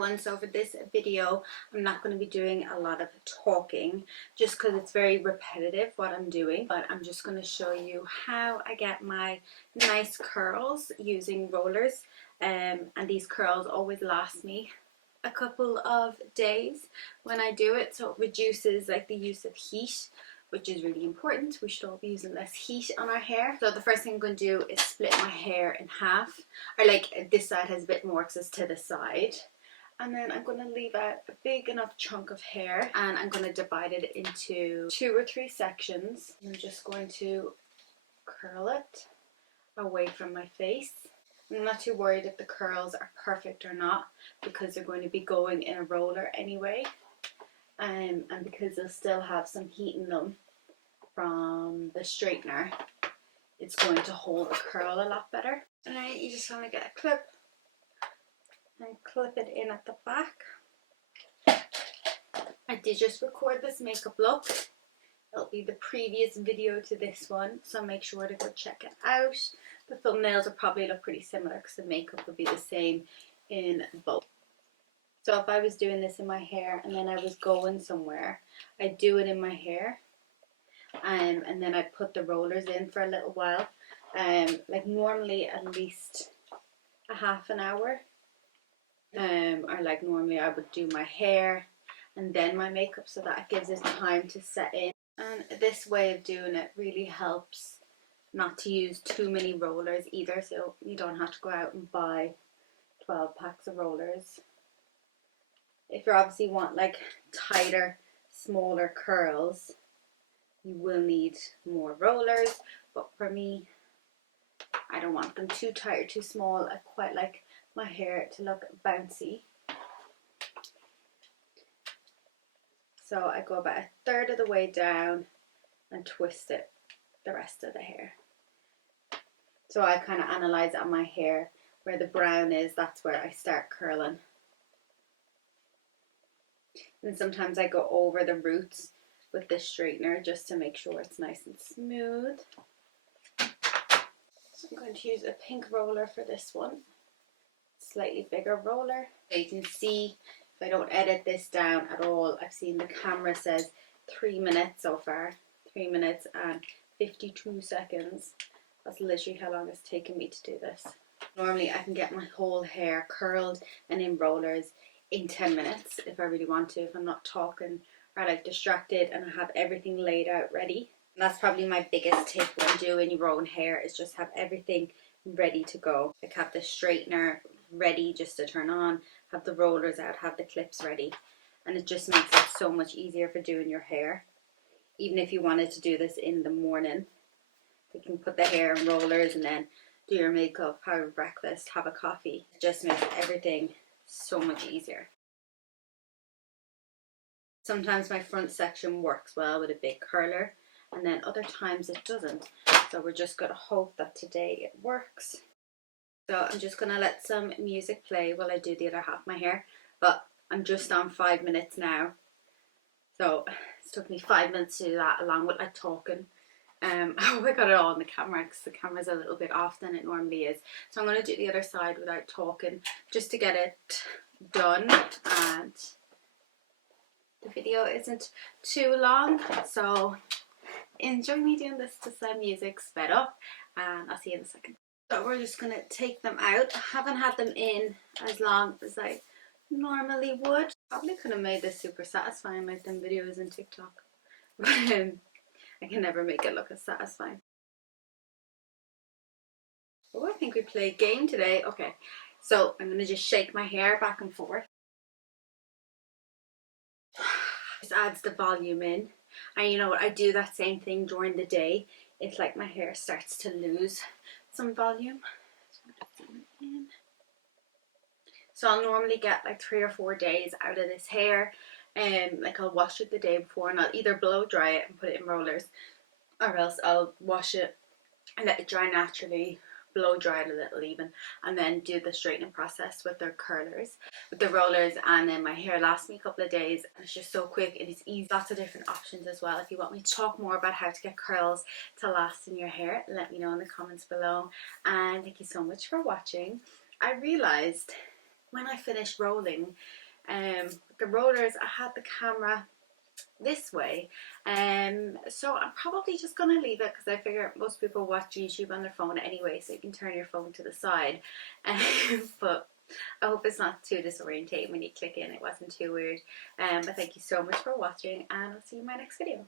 everyone, so for this video I'm not going to be doing a lot of talking just because it's very repetitive what I'm doing, but I'm just going to show you how I get my nice curls using rollers, and these curls always last me a couple of days when I do it, so it reduces like the use of heat, which is really important. We should all be using less heat on our hair. So the first thing I'm going to do is split my hair in half, or like this side has a bit more because it's to the side, and then I'm going to leave out a big enough chunk of hair and I'm going to divide it into 2 or 3 sections. I'm just going to curl it away from my face. I'm not too worried if the curls are perfect or not because they're going to be going in a roller anyway, and because they'll still have some heat in them from the straightener, it's going to hold the curl a lot better. And then you just want to get a clip and clip it in at the back. I did just record this makeup look. It'll be the previous video to this one, so make sure to go check it out. The thumbnails will probably look pretty similar because the makeup will be the same in both. So if I was doing this in my hair and then I was going somewhere, I'd do it in my hair, and then I'd put the rollers in for a little while, like normally at least a half an hour, or like normally I would do my hair and then my makeup, so that it gives it time to set in. And this way of doing it really helps not to use too many rollers either, so you don't have to go out and buy 12 packs of rollers. If you obviously want like tighter, smaller curls, you will need more rollers, but for me, I don't want them too tight or too small. I quite like my hair to look bouncy. So I go about 1/3 of the way down and twist it the rest of the hair. So I kind of analyze it on my hair. Where the brown is, that's where I start curling. And sometimes I go over the roots with this straightener just to make sure it's nice and smooth. So I'm going to use a pink roller for this one. Slightly bigger roller. So you can see if I don't edit this down at all, I've seen the camera says 3 minutes so far. 3 minutes and 52 seconds. That's literally how long it's taken me to do this. Normally I can get my whole hair curled and in rollers in 10 minutes if I really want to, if I'm not talking or like distracted and I have everything laid out ready. And that's probably my biggest tip when doing your own hair, is just have everything ready to go. Like have the straightener ready just to turn on, have the rollers out, have the clips ready, and it just makes it so much easier for doing your hair. Even if you wanted to do this in the morning, you can put the hair in rollers and then do your makeup, have breakfast, have a coffee. It just makes everything so much easier. Sometimes my front section works well with a big curler, and then other times it doesn't. So we're just going to hope that today it works. So I'm just going to let some music play while I do the other half of my hair. But I'm just on 5 minutes now. So it's took me 5 minutes to do that along with like talking. I hope I got it all on the camera because the camera's a little bit off than it normally is. So I'm going to do the other side without talking just to get it done, and the video isn't too long. So enjoy me doing this to some music sped up, and I'll see you in a second. So we're just going to take them out. I haven't had them in as long as I normally would. Probably could have made this super satisfying like them videos in TikTok. But I can never make it look as satisfying. Oh, I think we play a game today. Okay, so I'm going to just shake my hair back and forth. This adds the volume in. And you know what, I do that same thing during the day. It's like my hair starts to lose some volume. So I'll normally get like 3 or 4 days out of this hair. Like I'll wash it the day before and I'll either blow dry it and put it in rollers, or else I'll wash it and let it dry naturally, blow dry it a little even, and then do the straightening process with the curlers, with the rollers, and then my hair lasts me a couple of days, and it's just so quick and it's easy. Lots of different options as well. If you want me to talk more about how to get curls to last in your hair, let me know in the comments below. And thank you so much for watching. I realized when I finished rolling the rollers, I had the camera this way, so I'm probably just gonna leave it because I figure most people watch YouTube on their phone anyway, so you can turn your phone to the side. But I hope it's not too disorientating when you click in. It wasn't too weird. But thank you so much for watching, and I'll see you in my next video.